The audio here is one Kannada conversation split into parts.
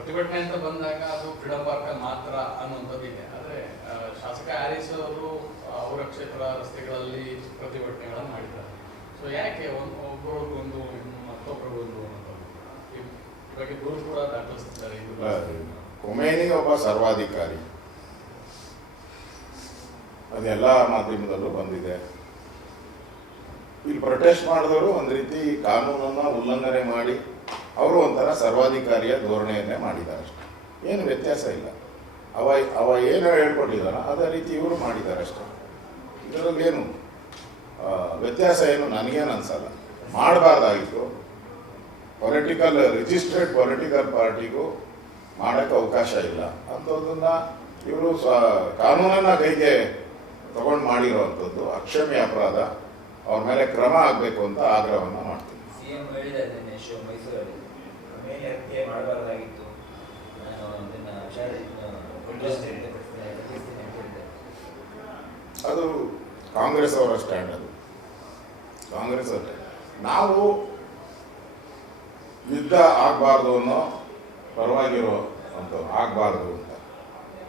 ಪ್ರತಿಭಟನೆ ಅಂತ ಬಂದಾಗ ಅದು ಫ್ರೀಡಂ ಪಾರ್ಕ್ ಮಾತ್ರ ಅನ್ನುವಂಥದ್ದು ಇದೆ. ಆದರೆ ಶಾಸಕ ಹ್ಯಾರಿಸ್ ಅವರು ಅವರ ಕ್ಷೇತ್ರ ರಸ್ತೆಗಳಲ್ಲಿ ಪ್ರತಿಭಟನೆಗಳನ್ನು ಮಾಡಿದ್ದಾರೆ. ಸೊ ಯಾಕೆ ಒಬ್ಬರಿಗೊಂದು ಮತ್ತೊಬ್ಬರಿಗೊಂದು ಅನ್ನೋದು ಈ ಬಗ್ಗೆ ದೂರು ಕೂಡ ದಾಖಲಿಸ್ತಿದ್ದಾರೆ. ಖೊಮೇನಿ ಒಬ್ಬ ಸರ್ವಾಧಿಕಾರಿ, ಅದೆಲ್ಲ ಮಾಧ್ಯಮದಲ್ಲೂ ಬಂದಿದೆ. ಇಲ್ಲಿ ಪ್ರೊಟೆಸ್ಟ್ ಮಾಡಿದವರು ಒಂದು ರೀತಿ ಕಾನೂನನ್ನು ಉಲ್ಲಂಘನೆ ಮಾಡಿ ಅವರು ಒಂಥರ ಸರ್ವಾಧಿಕಾರಿಯ ಧೋರಣೆಯನ್ನೇ ಮಾಡಿದ್ದಾರೆ ಅಷ್ಟೆ. ಏನು ವ್ಯತ್ಯಾಸ ಇಲ್ಲ. ಅವ ಏನು ಹೇಳ್ಕೊಂಡಿದ್ದಾನೋ ಅದೇ ರೀತಿ ಇವರು ಮಾಡಿದ್ದಾರೆ ಅಷ್ಟೆ. ಇದರಲ್ಲಿ ಏನು ವ್ಯತ್ಯಾಸ ಏನು ನನಗೇನು ಅನ್ಸಲ್ಲ. ಮಾಡಬಾರ್ದಾಗಿತ್ತು. ರಿಜಿಸ್ಟರ್ಡ್ ಪೊಲಿಟಿಕಲ್ ಪಾರ್ಟಿಗೂ ಮಾಡೋಕ್ಕೆ ಅವಕಾಶ ಇಲ್ಲ ಅಂಥದ್ದನ್ನ ಇವರು ಕಾನೂನನ್ನು ಕೈಗೆ ತಗೊಂಡು ಮಾಡಿರೋವಂಥದ್ದು ಅಕ್ಷಮ್ಯ ಅಪರಾಧ. ಅವ್ರ ಮೇಲೆ ಕ್ರಮ ಆಗಬೇಕು ಅಂತ ಆಗ್ರಹವನ್ನು ಮಾಡ್ತೀನಿ. ಸಿಎಂ ಹೇಳಿದ್ದಾರೆ ಮೈಸೂರಲ್ಲಿ ಮೇಲೆ ಹತ್ಯೆ ಮಾಡಬಾರ್ದಾಗಿತ್ತು, ನಾನು ಅದನ್ನು ಅದು ಕಾಂಗ್ರೆಸ್ ಅವರ ಸ್ಟ್ಯಾಂಡ್. ಅದು ಕಾಂಗ್ರೆಸ್ ಅವರ ನಾವು ಯುದ್ಧ ಆಗಬಾರ್ದು ಅನ್ನೋ ಪರವಾಗಿರೋ ಅಂತ ಆಗಬಾರ್ದು ಅಂತ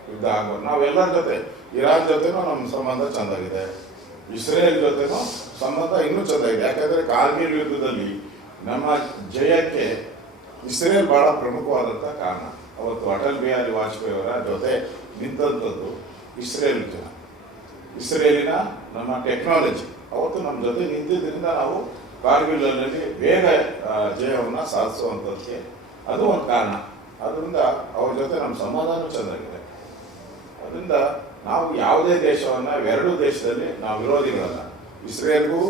ಯುದ್ಧ ಆಗಬಾರ್ದು. ನಾವೆಲ್ಲರ ಜೊತೆ ಇರಾನ್ ಜೊತೆನೂ ನಮ್ಮ ಸಂಬಂಧ ಚೆಂದಾಗಿದೆ, ಇಸ್ರೇಲ್ ಜೊತೆನೂ ಸಂಬಂಧ ಇನ್ನೂ ಚೆಂದಾಗಿದೆ. ಯಾಕಂದರೆ ಕಾರ್ಗಿಲ್ ಯುದ್ಧದಲ್ಲಿ ನಮ್ಮ ಜಯಕ್ಕೆ ಇಸ್ರೇಲ್ ಭಾಳ ಪ್ರಮುಖವಾದಂಥ ಕಾರಣ. ಅವತ್ತು ಅಟಲ್ ಬಿಹಾರಿ ವಾಜಪೇಯಿ ಅವರ ಜೊತೆ ನಿಂತಂಥದ್ದು ಇಸ್ರೇಲಿನ ನಮ್ಮ ಟೆಕ್ನಾಲಜಿ ಅವತ್ತು ನಮ್ಮ ಜೊತೆ ನಿಂತಿದ್ದರಿಂದ ನಾವು ಕಾರ್ಗಿಲಲ್ಲಿ ಬೇಗ ಜಯವನ್ನು ಸಾಧಿಸುವಂಥದ್ದಕ್ಕೆ ಅದು ಒಂದು ಕಾರಣ. ಅದರಿಂದ ಅವ್ರ ಜೊತೆ ನಮ್ಮ ಸಂಬಂಧನೂ ಚೆನ್ನಾಗಿದೆ. ಅದರಿಂದ ನಾವು ಯಾವುದೇ ದೇಶವನ್ನು ಎರಡೂ ದೇಶದಲ್ಲಿ ನಾವು ವಿರೋಧಿಗಳಲ್ಲ. ಇಸ್ರೇಲ್ಗೂ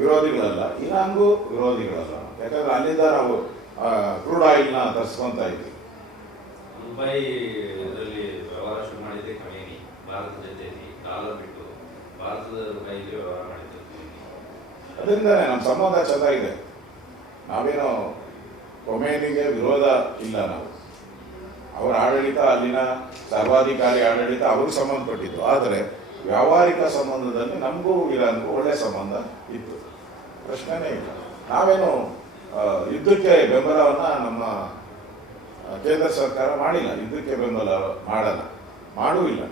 ವಿರೋಧಿಗಳಲ್ಲ, ಇರಾನ್ಗೂ ವಿರೋಧಿಗಳಲ್ಲ. ಯಾಕಂದರೆ ಅಲ್ಲಿಂದ ನಾವು ಕ್ರೂಡ್ ಆಯಿಲ್ನ ತರಿಸ್ಕೊತಾ ಇದ್ವಿ. ಮುಂಬೈ ಇದರಲ್ಲಿ ವ್ಯವಹಾರ ಶುರು ಮಾಡಿದ್ದೆ ಖಮೇನಿ ಭಾರತದ ಜೊತೆಯಲ್ಲಿ ಡಾಲರ್ ಬಿಟ್ಟು ಭಾರತದ ರೂಪಾಯಿಗೆ ವ್ಯವಹಾರ ಮಾಡಿದ್ದು. ಅದರಿಂದನೇ ನಮ್ಮ ಸಂಬಂಧ ಚೆನ್ನಾಗಿದೆ. ನಾವೇನೋ ಖೊಮೇನಿಗೆ ವಿರೋಧ ಇಲ್ಲ. ನಾವು ಅವರ ಆಡಳಿತ, ಅಲ್ಲಿನ ಸರ್ವಾಧಿಕಾರಿ ಆಡಳಿತ ಅವ್ರಿಗೆ ಸಂಬಂಧಪಟ್ಟಿತ್ತು. ಆದರೆ ವ್ಯಾವಹಾರಿಕ ಸಂಬಂಧದಲ್ಲಿ ನಮಗೂ ಇರಾನ್ಗೂ ಒಳ್ಳೆಯ ಸಂಬಂಧ ಇತ್ತು, ಪ್ರಶ್ನೆನೇ ಇಲ್ಲ. ನಾವೇನು ಯುದ್ಧಕ್ಕೆ ಬೆಂಬಲವನ್ನು ನಮ್ಮ ಕೇಂದ್ರ ಸರ್ಕಾರ ಮಾಡಿಲ್ಲ, ಯುದ್ಧಕ್ಕೆ ಬೆಂಬಲ ಮಾಡಲ್ಲ, ಮಾಡೂ ಇಲ್ಲ.